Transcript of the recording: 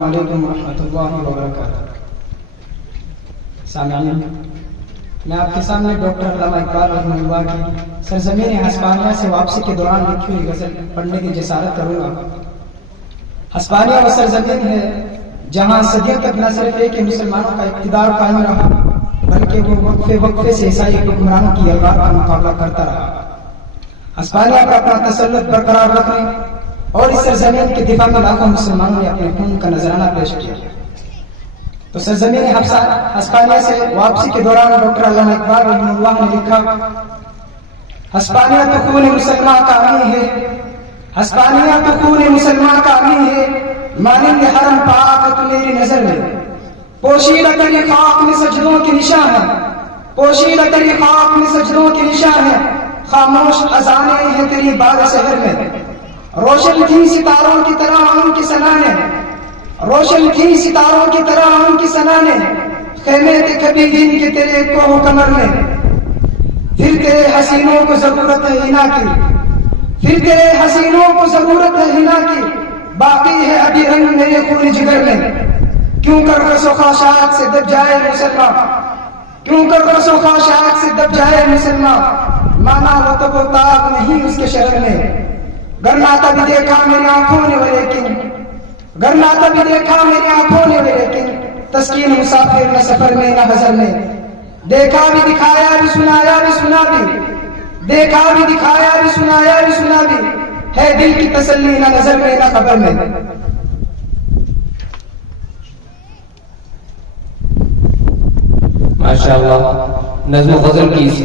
علیکم ورحمۃ اللہ وبرکاتہ۔ سامعین، میں آپ کے سامنے ڈاکٹر علامہ اقبال رحمہ اللہ کی سرزمین ہسپانیہ سے واپسی کے دوران لکھی ہوئی غزل پڑھنے کی جسارت کروں گا۔ ہسپانیہ وہ سرزمین ہے جہاں صدیوں تک نہ صرف ایک مسلمانوں کا اقتدار قائم رہا بلکہ وہ وقفے وقفے سے عیسائی حکمرانوں کی الغار کا مقابلہ کرتا رہا۔ ہسپانیہ پر اپنا تسلط برقرار رکھنے اور اس سرزمین کے دفاع میں لاکھوں مسلمانوں نے اپنے خون کا نذرانہ پیش کیا۔ تو سرزمین ہسپانیہ سے واپسی کے دوران ڈاکٹر علامہ اقبال رحمہ اللہ نے لکھا، ہسپانیہ تو خون مسلمان کا امین ہے، ہسپانیہ تو خون مسلمان کا امین ہے، مانند حرم پاک تو میری نظر میں، پوشیدہ تری خاک میں سجدوں کے نشان ہے، پوشیدہ تری خاک میں سجدوں کے نشان ہے، خاموش اذانیں ہیں تیری باد شہر میں، روشن تھی ستاروں کی طرح ان کی سنانے، روشن تھی ستاروں کی طرح ان کی سنانے، خیمے تھے کبھی دن کے تیرے کوہ کمر میں، پھر تیرے حسینوں کو ضرورت ہے ہنا کی، پھر تیرے حسینوں کو ضرورت ہے ہنا کی، باقی ہے ابھی رنگ میرے خون جگر میں، کیوں کر رس و خاشاک سے دب جائے مسلمان، کیوں کر رس و خاشاک سے دب جائے مسلمان، مانا وہ تو وہ تاب نہیں اس کے شہر میں، گرناتا بھی دیکھا میری آنکھوں نے ولیکن، گرناتا بھی دیکھا میری آنکھوں نے ولیکن، تسکین مسافر نہ سفر میں نہ حضر میں، دیکھا بھی دکھایا بھی سنایا بھی سنا بھی، دیکھا بھی دکھایا بھی سنایا بھی سنا بھی، ہے دل کی تسلی نہ نظر میں نہ خبر میں۔ ماشاءاللہ، نظم و غزل کی اس